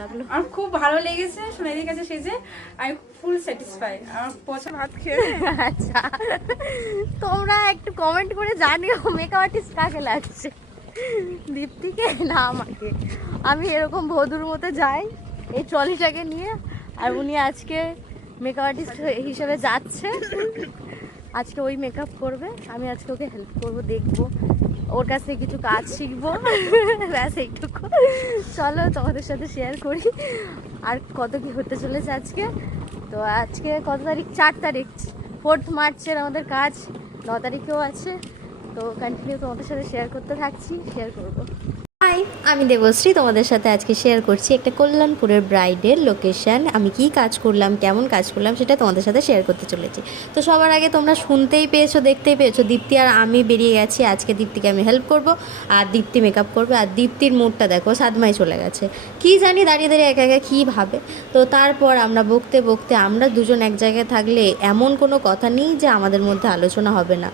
লাগলো। আমার খুব ভালো লেগেছে সোনালির কাছে সেজে, আমি ফুল স্যাটিসফাই। আমার পছন্দ। ভাত খেয়ে আচ্ছা, তোমরা একটু কমেন্ট করে জানিও মেকআপ আর্টিস্ট কাকে লাগছে, দীপ্তিকে না আমাকে। আমি এরকম বধুর মতো যাই এই ট্রলিটাকে নিয়ে, আর উনি আজকে মেকআপ আর্টিস্ট হিসেবে যাচ্ছে, আজকে ওই মেকআপ করবে, আমি আজকে ওকে হেল্প করবো, দেখবো ওর কাছ থেকে কিছু কাজ শিখবো। ব্যাস এইটুকু। চলো তোমাদের সাথে শেয়ার করি আর কত কি হতে চলেছে আজকে। তো আজকে কত তারিখ? 4 তারিখ, 4 মার্চের আমাদের কাজ, 9 তারিখেও আছে। তো কন্টিনিউ তোমাদের সাথে শেয়ার করতে থাকছি, শেয়ার করবো। হাই, আমি দেবশ্রী, তোমাদের সাথে আজকে শেয়ার করছি একটা কল্যাণপুরের ব্রাইডের লোকেশন। আমি কি কাজ করলাম, কেমন কাজ করলাম, সেটা তোমাদের সাথে শেয়ার করতে চলেছি। তো সবার আগে তোমরা শুনতেই পেয়েছো, দেখতেই পেয়েছো, দীপ্তি আর আমি বেরিয়ে গেছি। আজকে দীপ্তিকে আমি হেল্প করব, আর দীপ্তি মেকআপ করবে। আর দীপ্তির মুডটা দেখো, সাদমাই চলে গেছে, কি জানি দাঁড়িয়ে দাঁড়িয়ে একা একা কী ভাবে। তো তারপর আমরা বকতে বকতে, আমরা দুজন এক জায়গায় থাকলে এমন কোনো কথা নেই যে আমাদের মধ্যে আলোচনা হবে না।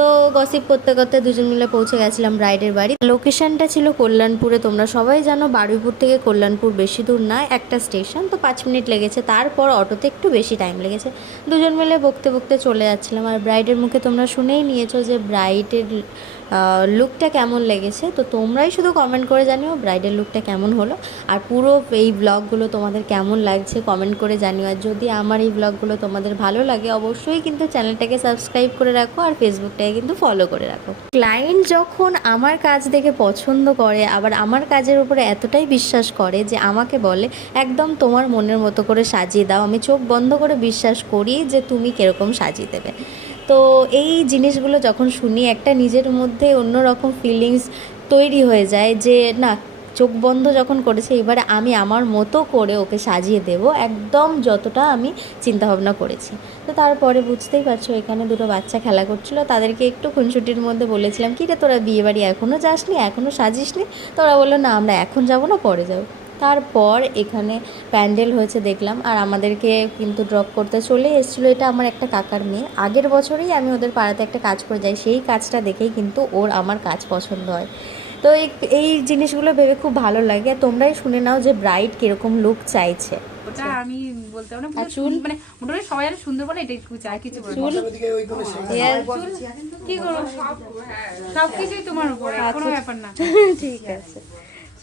তো গসিপ করতে করতে দুজন মিলে পৌঁছে গেছিলাম ব্রাইডের বাড়ি। লোকেশনটা ছিল কল্যাণপুরে। তোমরা সবাই জানো বারুইপুর থেকে কল্যাণপুর বেশি দূর না, একটা স্টেশন, তো 5 মিনিট লেগেছে। তারপর অটোতে একটু বেশি টাইম লেগেছে। দুজন মিলে বকতে বকতে চলে যাচ্ছিলাম। আর ব্রাইডের মুখে তোমরা শুনেই নিয়েছো যে ব্রাইডের লুকটা কেমন লেগেছে। তো তোমরাই শুধু কমেন্ট করে জানিও ব্রাইডের লুকটা কেমন হলো, আর পুরো এই ব্লগগুলো তোমাদের কেমন লাগছে কমেন্ট করে জানিও। আর যদি আমার এই ব্লগগুলো তোমাদের ভালো লাগে, অবশ্যই কিন্তু চ্যানেলটাকে সাবস্ক্রাইব করে রাখো, আর ফেসবুকটাকে কিন্তু ফলো করে রাখো। ক্লায়েন্ট যখন আমার কাজ দেখে পছন্দ করে, আবার আমার কাজের উপরে এতটাই বিশ্বাস করে যে আমাকে বলে একদম তোমার মনের মতো করে সাজিয়ে দাও, আমি চোখ বন্ধ করে বিশ্বাস করি যে তুমি কীরকম সাজিয়ে দেবে। তো এই জিনিসগুলো যখন শুনি, একটা নিজের মধ্যে অন্যরকম ফিলিংস তৈরি হয়ে যায় যে না, চোখ বন্ধ যখন করেছে, এবারে আমি আমার মতো করে ওকে সাজিয়ে দেব, একদম যতটা আমি চিন্তাভাবনা করেছি। তো তারপরে বুঝতেই পারছো, এখানে দুটো বাচ্চা খেলা করছিল, তাদেরকে একটু খুনসুটির মধ্যে বলেছিলাম কি রে তোরা বিয়ে বাড়ি এখনও যাসনি, এখনও সাজিসনি? তোরা বললো না আমরা এখন যাবো না, পরে যাবো। তারপর এখানে প্যান্ডেল হয়েছে দেখলাম, আর আমাদেরকে কিন্তু ড্রপ করতে চলে এসেছিলো। এটা আমার একটা কাকার মেয়ে, আগের বছরেই আমি ওদের পাড়াতে একটা কাজ করে যাই, সেই কাজটা দেখেই কিন্তু ওর আমার কাজ পছন্দ হয়। তো এই জিনিসগুলো ভেবে খুব ভালো লাগে। তোমরাই শুনে নাও যে ব্রাইড কিরকম লুক চাইছে। ওটা আমি বলতে পারবো না, আর চুল মানে মোটামুটি সবাই যেন সুন্দর বলে এটাই চাই, কিছু বলে চুল কি করবো, সবকিছুই তোমার উপরে, কোনো ব্যাপার না। ঠিক আছে,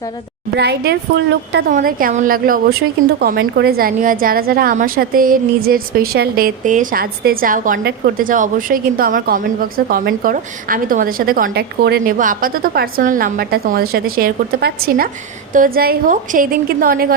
চলো। ব্রাইডের ফুল লুকটা তোমাদের কেমন লাগলো অবশ্যই কিন্তু কমেন্ট করে জানিও। আর যারা যারা আমার সাথে নিজের স্পেশাল ডেতে সাজতে চাও, কন্ট্যাক্ট করতে চাও, অবশ্যই কিন্তু আমার কমেন্ট বক্সে কমেন্ট করো, আমি তোমাদের সাথে কন্ট্যাক্ট করে নেব। আপাতত পার্সোনাল নাম্বারটা তোমাদের সাথে শেয়ার করতে পারছি না। তো যাই হোক, সেই দিন কিন্তু অনেক